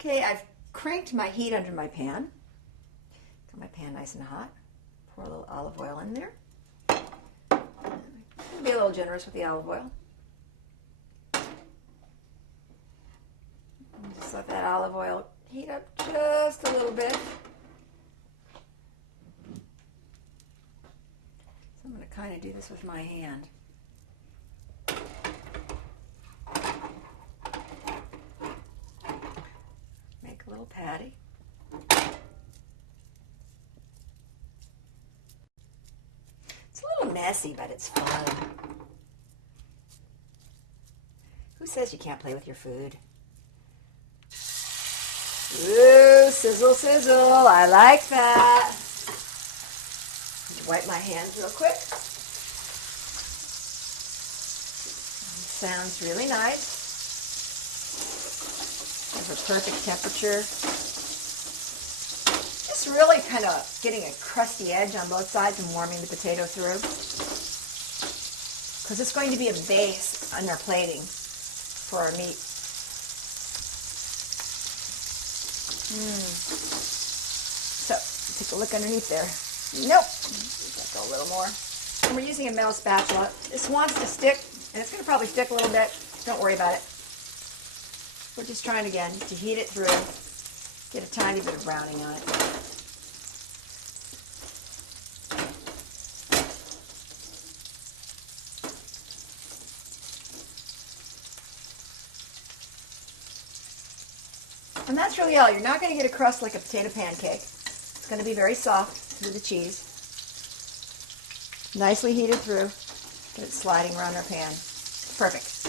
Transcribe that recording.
Okay, I've cranked my heat under my pan. Got my pan nice and hot. Pour a little olive oil in there. Be a little generous with the olive oil. Just let that olive oil heat up just a little bit. So I'm going to kind of do this with my hand. Make a little patty. It's a little messy, but it's fun. Who says you can't play with your food? Ooh, sizzle, sizzle. I like that. Wipe my hands real quick. Sounds really nice. Have a perfect temperature. Just really kind of getting a crusty edge on both sides and warming the potato through. Because it's going to be a base on our plating for our meat. So, take a look underneath there. Nope. Go a little more. And we're using a metal spatula. This wants to stick, and it's going to probably stick a little bit. Don't worry about it. We're just trying again to heat it through, get a tiny bit of browning on it. And that's really all. You're not going to get a crust like a potato pancake. It's going to be very soft with the cheese. Nicely heated through. Get it sliding around our pan. Perfect.